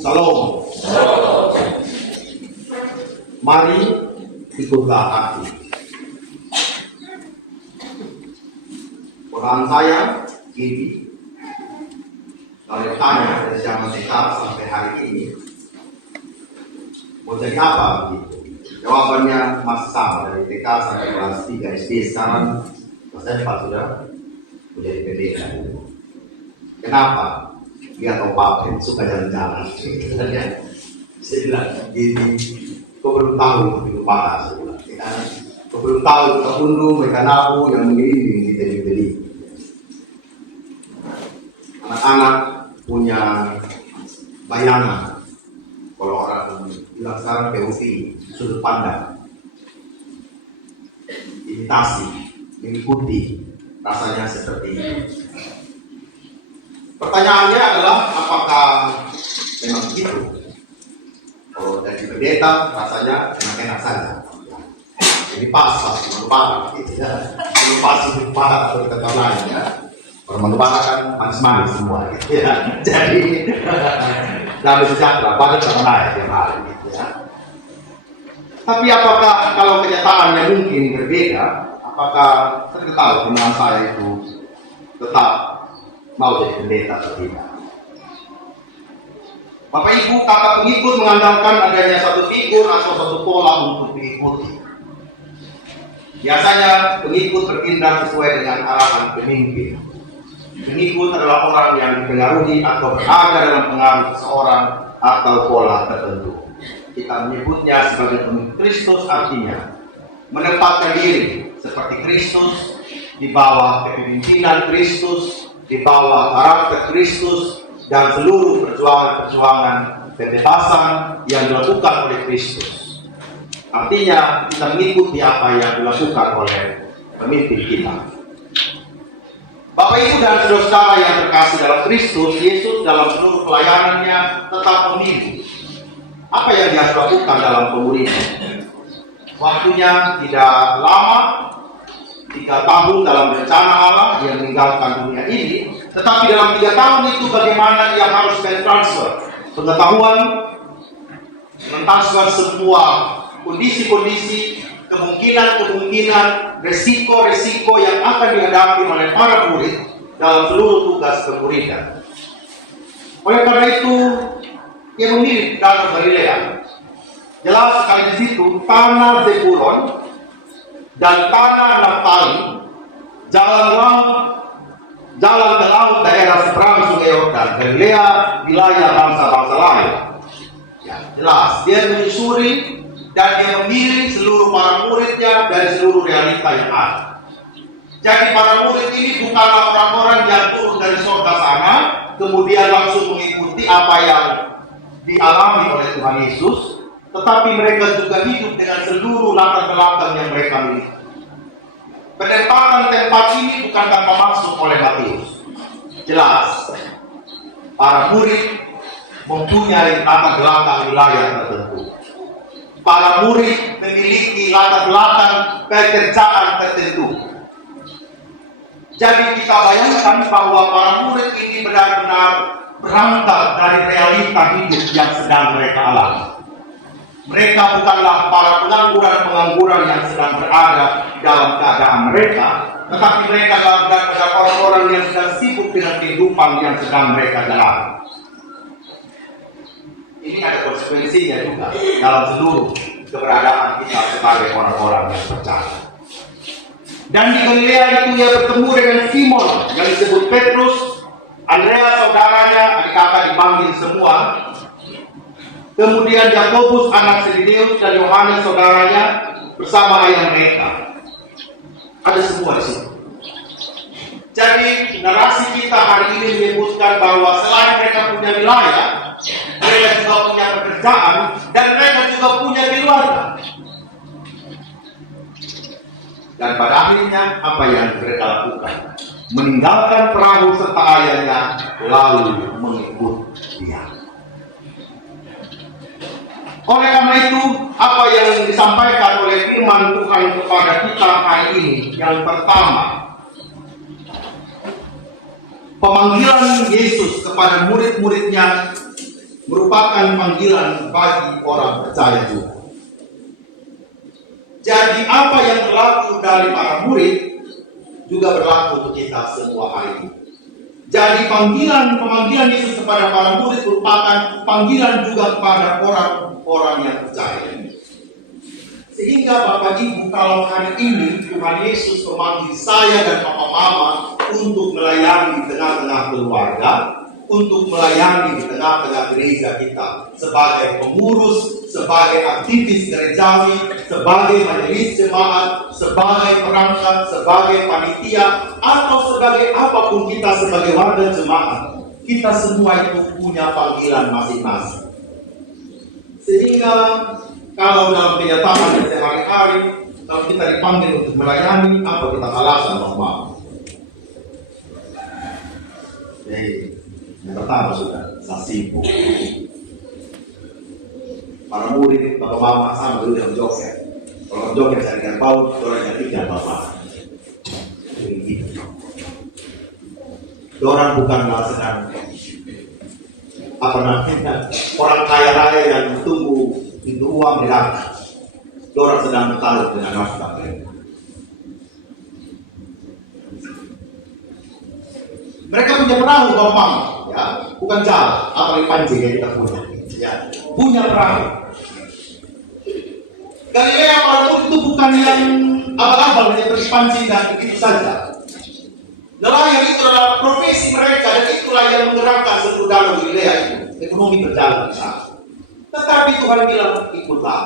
Salam. Mari ikutlah aku. Orang saya ini, kalau ditanya dari zaman TK sampai hari ini, mau jadi apa begitu? Jawabannya masih sama dari TK sampai kelas 3 SD. Sekarang kelas 4 sudah menjadi pendeta. Kenapa? Dia tahu pakai suka jalan-jalan. Saya bilang gini, kau belum tahu itu parah. Saya bilang, kau belum tahu kita unduh mereka nabu yang mengiring kita dibeli. Anak-anak punya bayangan. Kalau orang bilang sekarang POV, sudut pandang, imitasi, mengikuti, rasanya seperti itu. Pertanyaannya adalah apakah memang begitu? Kalau dari pendeta rasanya enak-enak saja. Jadi pas menumpang, gitu ya. Pas menumpang atau kata lain ya. Kalau menumpang kan manis-manis semua, gitu ya. Jadi damai sejahtera, badan sama naik tiap hari, gitu ya. Tapi apakah kalau kenyataannya mungkin berbeda? Apakah saya tahu teman saya itu tetap mau jadi pendeta atau tidak? Bapak Ibu, kakak pengikut mengandalkan adanya satu figur atau satu pola untuk diikuti. Biasanya pengikut bertindak sesuai dengan arahan pemimpin. Pengikut adalah orang yang dipengaruhi atau berada dalam pengaruh seseorang atau pola tertentu. Kita menyebutnya sebagai pengikut Kristus, artinya menempatkan diri seperti Kristus, di bawah kepemimpinan Kristus, di bawah karakter Kristus, dan seluruh perjuangan-perjuangan kebebasan yang dilakukan oleh Kristus. Artinya kita mengikuti apa yang dilakukan oleh pemimpin kita. Bapak Ibu dan saudara-saudara yang terkasih dalam Kristus, Yesus dalam seluruh pelayanannya tetap memilih apa yang dia lakukan dalam pemuridan. Waktunya tidak lama, 3 tahun dalam rencana Allah yang meninggalkan dunia ini. Tetapi dalam 3 tahun itu bagaimana dia harus mentransfer pengetahuan, mentransfer semua kondisi-kondisi, kemungkinan-kemungkinan, resiko-resiko yang akan dihadapi oleh para murid dalam seluruh tugas pemuridan. Oleh karena itu, dia memilih Danau Galilea. Jelas sekali di situ tanah Zebulon dan tanah Naftali, jalan ke laut daerah seberang Sungai Yordan, Galilea, wilayah bangsa-bangsa lain. Ya, jelas dia menyusuri dan dia memilih seluruh para muridnya dari seluruh realita yang ada. Jadi para murid ini bukanlah orang-orang yang turun dari surga sana kemudian langsung mengikuti apa yang dialami oleh Tuhan Yesus, tetapi mereka juga hidup dengan seluruh latar belakang yang mereka miliki. Penempatan tempat ini bukan tanpa maksud oleh Matius. Jelas, para murid mempunyai latar belakang wilayah tertentu. Para murid memiliki latar belakang pekerjaan tertentu. Jadi kita bayangkan bahwa para murid ini benar-benar berangkat dari realita hidup yang sedang mereka alami. Mereka bukanlah para pengangguran yang sedang berada dalam keadaan mereka, tetapi mereka adalah benar-benar orang-orang yang sedang sibuk dengan kehidupan yang sedang mereka jalani. Ini ada konsekuensinya juga dalam seluruh keberadaan kita sebagai orang-orang yang percaya. Dan di Galilea itu ia bertemu dengan Simon yang disebut Petrus, Andreas saudaranya, adik kakak dipanggil semua. Kemudian Yakobus anak Zebedeus dan Yohanes saudaranya bersama ayah mereka. Ada semua di situ. Jadi narasi kita hari ini menyebutkan bahwa selain mereka punya wilayah, mereka juga punya pekerjaan dan mereka juga punya keluarga. Dan pada akhirnya apa yang mereka lakukan? Meninggalkan perahu serta ayahnya lalu mengikut dia. Oleh karena itu, apa yang disampaikan oleh firman Tuhan kepada kita hari ini, yang pertama, pemanggilan Yesus kepada murid-muridnya merupakan panggilan bagi orang percaya juga. Jadi apa yang berlaku dari para murid juga berlaku untuk kita semua hari ini. Jadi pemanggilan Yesus kepada para murid merupakan panggilan juga kepada orang-orang yang percaya. Sehingga Bapak Ibu, kalau hari ini Tuhan Yesus memanggil saya dan Papa Mama untuk melayani di tengah-tengah keluarga, untuk melayani di tengah-tengah gereja kita, sebagai pengurus, sebagai aktivis gerejawi, sebagai majelis jemaat, sebagai perangkat, sebagai panitia, atau sebagai apapun kita sebagai warga jemaat, kita semua itu punya panggilan masing-masing. Sehingga kalau dalam kenyataan sehari-hari, kalau kita dipanggil untuk melayani, apa kita alasan Bapak? Yang pertama sudah, saya sibuk. Para murid, Bapak Mama sama dulu yang joget. Kalau joget saya dengan paut, orang yang tidak Bapak. Orang bukanlah sedang orang kaya raya yang tunggu itu uang di langit. Orang sedang bertaruh dengan nafkah mereka. Mereka punya perahu Bapak, ya, bukan jalan, apalagi pancing yang kita punya, ya, punya perahu. Galilea para murid itu bukan yang abal-abal yang pergi pancing dan begitu saja. Nelayan itu adalah profesi mereka dan itulah yang menggerakkan seluruh danau Galilea itu. Ekonomi berjalan di sana. Tetapi Tuhan bilang ikutlah.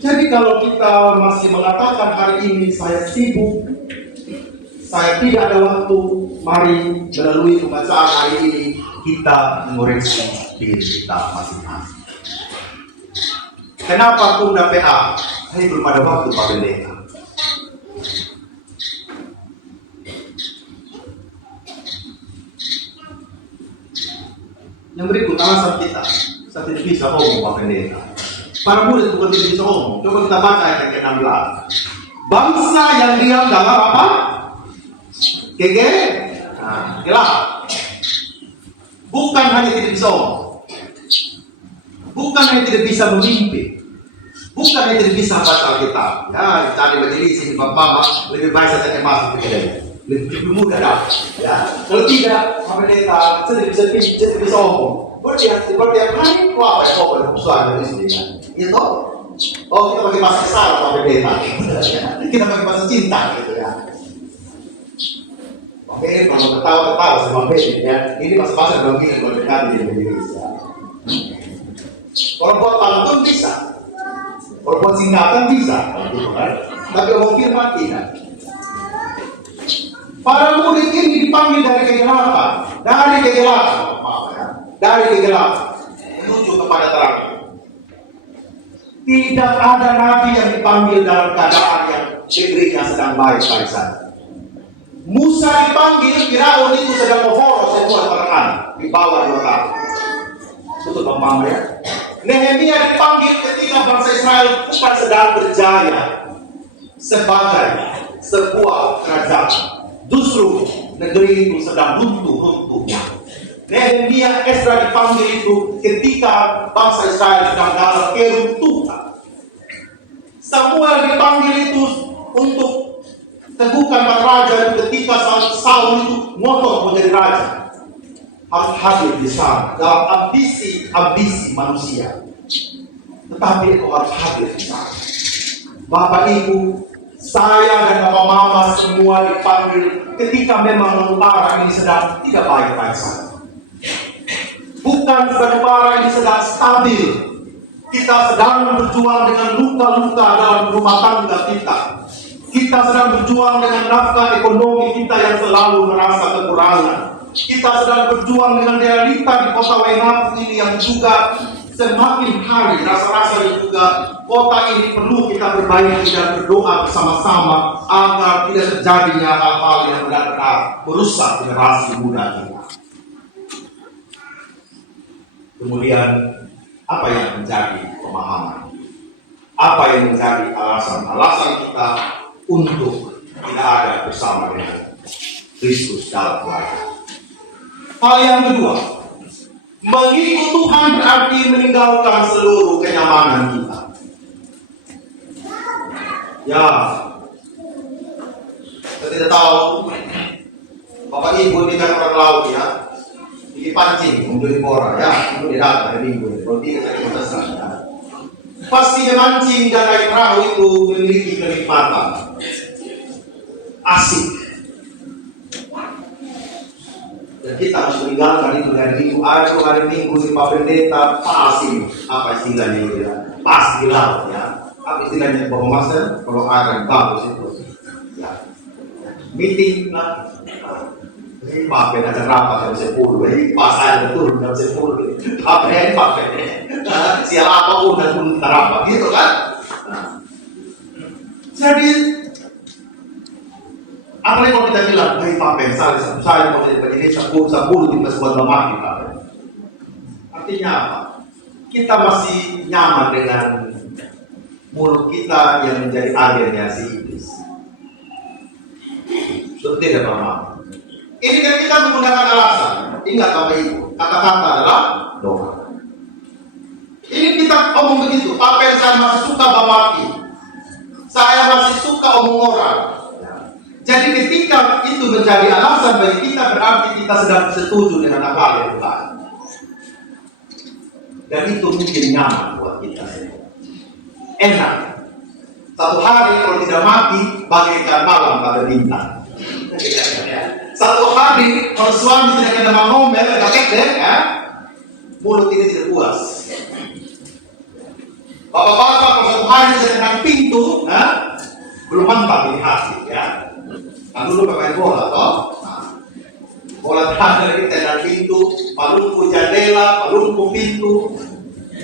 Jadi kalau kita masih mengatakan hari ini saya sibuk, saya tidak ada waktu, mari melalui pembacaan hari ini kita mengoreksi diri kita masing-masing. Kenapa Bunda PA? Saya belum ada waktu Pak Pendeta. Yang berikut alasan kita, saya tidak bisa ngomong Pak Pendeta. Para murid bukan tidak bisa ngomong. Coba kita baca ayat yang ke-16. Bangsa yang diam dalam apa? Gelap. Bukan hanya tidak bisa ngomong. Bukan hanya tidak bisa memimpin. Bukan hanya tidak bisa baca Alkitab. Ya, cari majelis ini Bapak, lebih baik saya masuk ke dalam. Lebih mudah dah. Ya, kalau tidak, Pak Pendeta, saya tidak bisa ngomong. Seperti yang lain, apa yang ngomong suara di sini kan? Itu, oh kita pakai bahasa salah Pak Pendeta. Kita pakai bahasa cinta gitu ya. Oke, kalau ketawa sama Pendeta ya. Ini bahasa belum ini kalau dekat di majelis ya. Kalau buat pantun bisa, kalau buat singkatan bisa, tapi ngomong firman tidak. Para murid ini dipanggil dari kegelapan, menuju kepada terang. Tidak ada nabi yang dipanggil dalam keadaan yang negerinya sedang baik-baik saja. Musa dipanggil, Firaun itu sedang memborong semua terang di bawah 2 tahun. Betul Bapak ya. Nehemia dipanggil ketika bangsa Israel bukan sedang berjaya sebagai sebuah kerajaan. Justru negeri itu sedang runtuh-runtuhnya. Nehemia, Ezra dipanggil itu ketika bangsa Israel sedang dalam keruntuhan. Samuel dipanggil itu untuk teguhkan para raja ketika Saul itu ngotot menjadi raja. Harus hadir di sana dalam ambisi manusia. Tetapi itu harus hadir di sana. Bapak Ibu, saya dan Bapak Mama semua dipanggil ketika memang utara ini sedang tidak baik-baik saja. Bukan utara ini sedang stabil. Kita sedang berjuang dengan luka-luka dalam rumah tangga kita. Kita sedang berjuang dengan nafkah ekonomi kita yang selalu merasa kekurangan. Kita sedang berjuang dengan realita di kota Waingapu ini yang juga semakin hari rasa-rasanya juga kota ini perlu kita perbaiki dan berdoa bersama-sama agar tidak terjadinya hal-hal yang benar-benar merusak generasi muda kita. Kemudian apa yang menjadi pemahaman? Apa yang menjadi alasan kita untuk tidak ada bersama dengan Kristus dalam keluarga? Hal yang kedua, Mengikut Tuhan berarti meninggalkan seluruh kenyamanan kita. Ya, saya tidak tahu Bapak Ibu ini kan orang laut ya, dipancing menjadi orang ya, itu dia datang hari Minggu. Kalau tidak saya selesai ya. Pasti memancing dan naik perahu itu memiliki kenikmatan, asik. Dan kita harus meninggalkan itu dari Minggu. Ada hari Minggu si Pak Pendeta pasti apa istilahnya itu ya, pasti laut ya. Apa istilahnya Bapak Master? Kalau ada bagus itu ya. Meeting lah. Ini pakai ada rapat jam 10, pas ada turun jam 10, pakai siapa apapun dan pun kita rapat gitu kan. Nah. Jadi apalagi kalau kita bilang, pakai saya mau jadi penyidik 10 tiba sebuah lemah kita. Artinya apa? Kita masih nyaman dengan mulut kita yang menjadi agennya si iblis. Betul tidak Pak? Ini kan kita menggunakan alasan. Ingat Bapak Ibu, kata-kata adalah doa. Ini kita omong begitu. Apa yang saya masih suka bawaki, saya masih suka omong orang. Jadi ketika itu menjadi alasan bagi kita, berarti kita sedang setuju dengan apa yang baik. Dan itu mungkin nyaman buat kita. Enak. Satu hari kalau tidak mati, bagaikan malam pada bintang. Satu hari kalau suami tidak kena ngomel, kakek ya, mulut ini tidak puas. Bapak-bapak kalau satu hari saya kena pintu, belum mantap ini hati ya. Kan dulu pemain bola toh, bola terakhir kita kena pintu, palungku jendela, palungku pintu,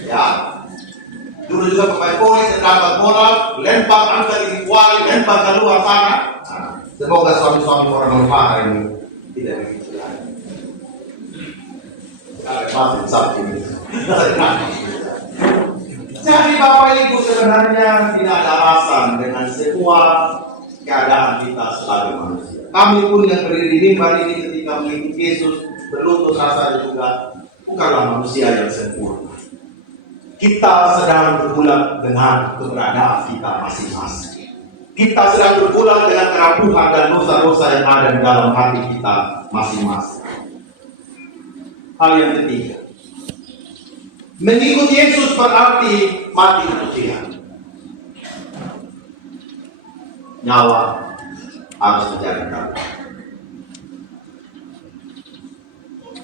ya. Dulu juga pemain bola terdapat bola, lempar angkat ini kuali, lempar keluar sana. Semoga suami-suami orang lupa ini tidak begitu lagi. Masih saat ini. Jadi Bapak Ibu sebenarnya tidak ada alasan dengan semua keadaan kita sebagai manusia. Kami pun yang berdiri di mimbar ini ketika mengikuti Yesus berlutut rasanya juga bukanlah manusia yang sempurna. Kita sedang bergulat dengan keberadaan kita masing-masing. Kita sedang bergulat dengan kerapuhan dan dosa-dosa yang ada di dalam hati kita masing-masing. Hal yang ketiga, mengikut Yesus berarti mati manusia. Nyawa harus menjadi taruhan.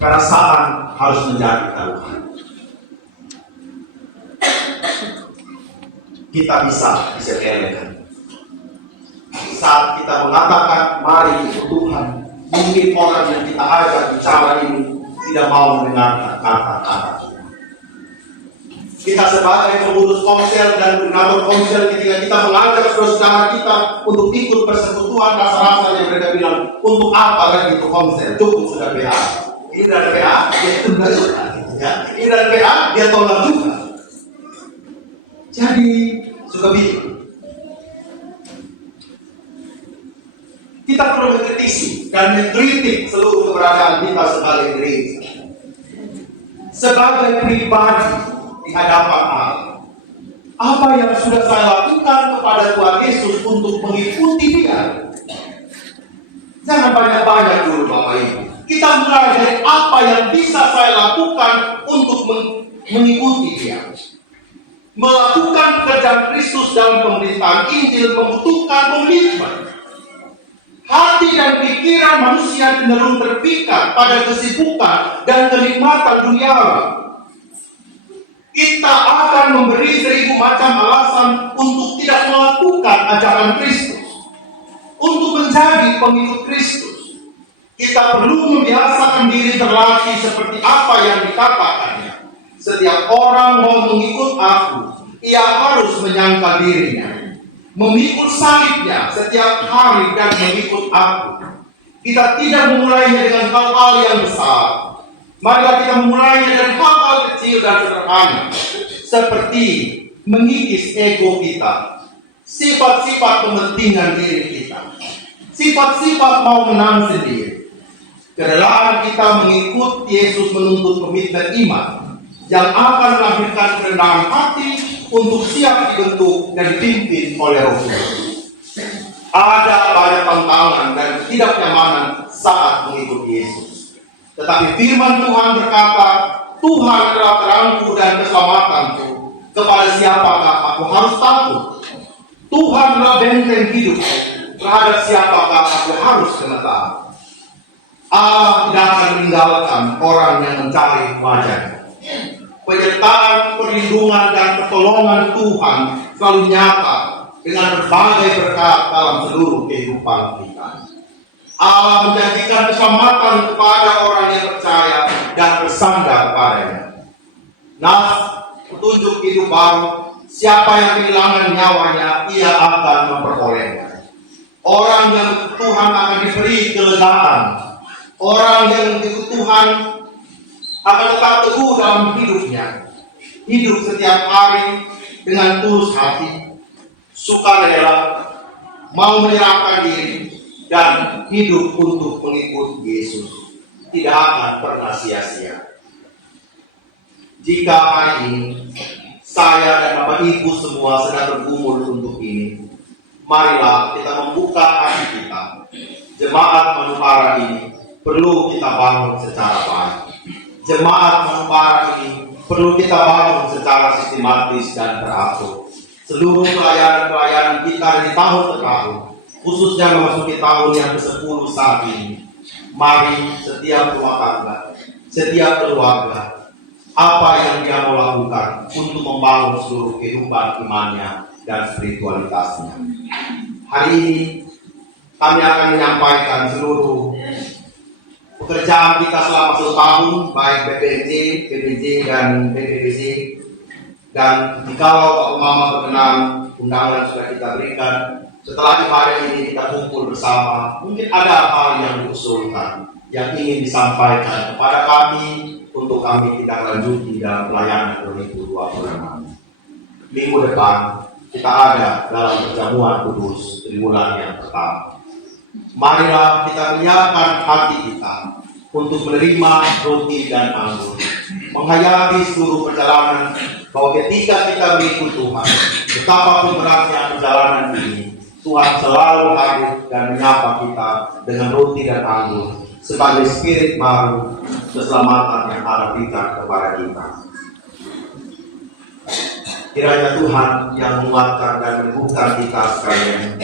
Perasaan harus menjadi taruhan. Kita bisa disepelekan. Saat kita mengatakan mari ikut Tuhan, mungkin orang yang kita ajak bicara ini tidak mau mendengarkan kata-kata kita sebagai pengurus komsel dan koordinator komsel. Ketika kita mengajak saudara kita untuk ikut persekutuan, rasa-rasanya mereka bilang, untuk apa lagi itu komsel, cukup sudah PA. Ini dan PA dia tunda juga ya. Ini dan PA dia tolak juga. Jadi suka bingung. Kita perlu mengkritisi dan mengkritik seluruh keberadaan kita sebagai gereja, sebagai pribadi di hadapan Allah. Apa yang sudah saya lakukan kepada Tuhan Yesus untuk mengikuti Dia? Jangan banyak-banyak dulu Bapak Ibu. Kita mulai dari apa yang bisa saya lakukan untuk mengikuti Dia. Melakukan pekerjaan Kristus dalam pemberitaan Injil membutuhkan komitmen. Hati dan pikiran manusia cenderung terpikat pada kesibukan dan kenikmatan duniawi. Kita akan memberi 1000 macam alasan untuk tidak melakukan ajaran Kristus. Untuk menjadi pengikut Kristus, kita perlu membiasakan diri berlatih seperti apa yang dikatakannya. Setiap orang mau mengikut aku, ia harus menyangkal dirinya, memikul salibnya setiap hari dan mengikut aku. Kita tidak memulainya dengan hal-hal yang besar. Marilah kita memulainya dengan hal-hal kecil dan sederhana, seperti mengikis ego kita, sifat-sifat kepentingan diri kita, sifat-sifat mau menang sendiri. Kerelaan kita mengikut Yesus menuntut komitmen iman yang akan melahirkan kerendahan hati untuk siap dibentuk dan dipimpin oleh Roh Kudus. Ada banyak tantangan dan ketidaknyamanan saat mengikut Yesus. Tetapi firman Tuhan berkata, Tuhan adalah terangku dan keselamatanku. Kepada siapakah aku harus takut? Tuhan adalah benteng hidupku. Terhadap siapakah aku harus gemetar? Allah tidak akan meninggalkan orang yang mencari wajahnya. Penyertaan, perlindungan, dan pertolongan Tuhan selalu nyata dengan berbagai berkat dalam seluruh kehidupan kita. Allah menjanjikan keselamatan kepada orang yang percaya dan bersandar padanya. Nah, petunjuk hidup baru, siapa yang kehilangan nyawanya, ia akan memperolehnya. Orang yang Tuhan akan diberi kelegaan. Orang yang mengikut Tuhan akan tetap teguh dalam hidupnya. Hidup setiap hari dengan tulus hati, sukarela, mau menyerahkan diri, dan hidup untuk mengikut Yesus. Tidak akan pernah sia-sia. Jika hari ini saya dan Bapak Ibu semua sedang bergumul untuk ini, marilah kita membuka hati kita. Jemaat Manupara ini perlu kita bangun secara baik. Jemaat Manupara ini perlu kita bangun secara sistematis dan teratur. Seluruh pelayanan-pelayanan kita di tahun ke tahun, khususnya memasuki tahun yang ke-10 saat ini, mari setiap rumah tangga, setiap keluarga, apa yang dia mau lakukan untuk membangun seluruh kehidupan imannya dan spiritualitasnya. Hari ini kami akan menyampaikan seluruh pekerjaan kita selama 1 tahun, baik BPNJ, PPJ, dan PPBC. Dan jikalau Pak Mama berkenan, undangan sudah kita berikan. Setelah ibadah ini kita kumpul bersama, mungkin ada hal yang diusulkan, yang ingin disampaikan kepada kami untuk kami tidak lanjuti dalam pelayanan 2026. Minggu depan kita ada dalam perjamuan kudus triwulan yang pertama. Marilah kita menyiapkan hati kita untuk menerima roti dan anggur, menghayati seluruh perjalanan bahwa ketika kita mengikut Tuhan, betapapun beratnya perjalanan ini, Tuhan selalu hadir dan menyapa kita dengan roti dan anggur sebagai spirit baru keselamatan yang Allah berikan kepada kita. Kiranya Tuhan yang menguatkan dan meneguhkan kita sekalian.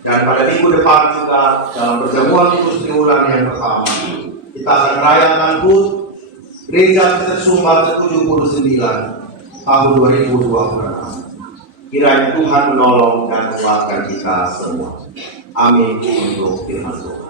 Dan pada minggu depan juga dalam perjamuan kudus triwulan yang pertama, kita akan merayakan HUT Gereja Kristen Sumbar ke-79 tahun 2026. Kiranya Tuhan menolong dan menguatkan kita semua. Amin untuk firman Tuhan.